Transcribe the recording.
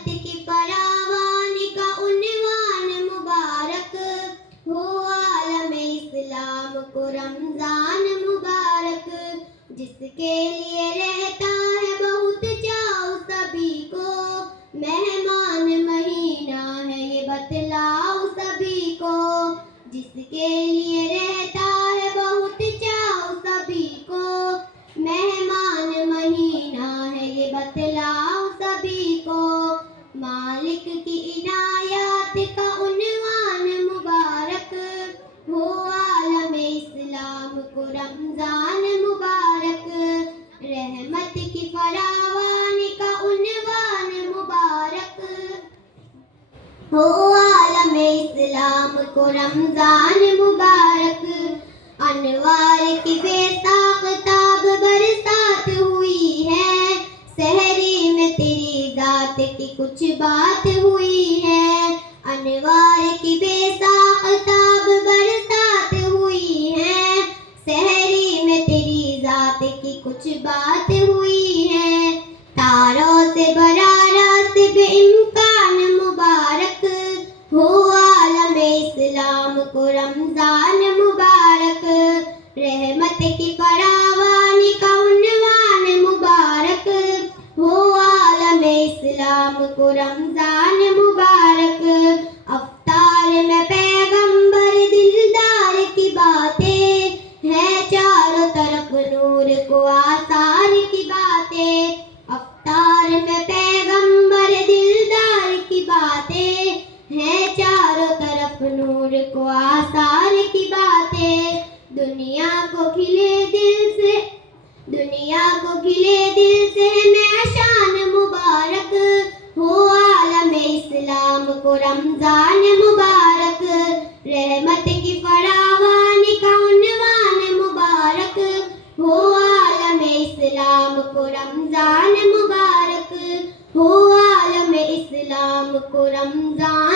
रहमत की फरावान का उन्वान मुबारक हो आलम इस्लाम को रमजान मुबारक, जिसके लिए रहता है बहुत चाव सभी को, मेहमान महीना है ये बतलाओ सभी को, जिसके लिए रहता है बहुत चाव सभी को, मेहमान महीना है ये बतलाओ सभी को, मालिक की इनायत का उन्वान मुबारक हो आलम इस्लाम को रमजान मुबारक, रहमत की फरावान का उन्वान मुबारक हो आलम इस्लाम को रमजान मुबारक, अनवार की बेसाख्ताब बरसात हुई है, सहरी में तेरी जात की कुछ बात हुई है, अनवार की बेसाख्ताब बरसात हुई है, सहरी में तेरी जात की कुछ बात हुई है, तारों से भरा रात बेइम्कान मुबारक हो आलम इस्लाम को रमजान मुबारक, रहमत की फरावान का उन्वान मुबारक हो आलम इस्लाम को रमजान मुबारक, अफ्तार में पैगंबर दिलदार की बातें हैं, चारों तरफ नूर को आसार की बातें, अफ्तार में पैगंबर दिलदार की बातें हैं, चारों तरफ नूर को आसार की बातें, दुनिया को खिले दिल से मैं शान मुबारक हो आलम इस्लाम को रमजान मुबारक, रहमत की फरावान का उन्वान मुबारक हो आलम इस्लाम को रमजान मुबारक हो आलम इस्लाम को रमजान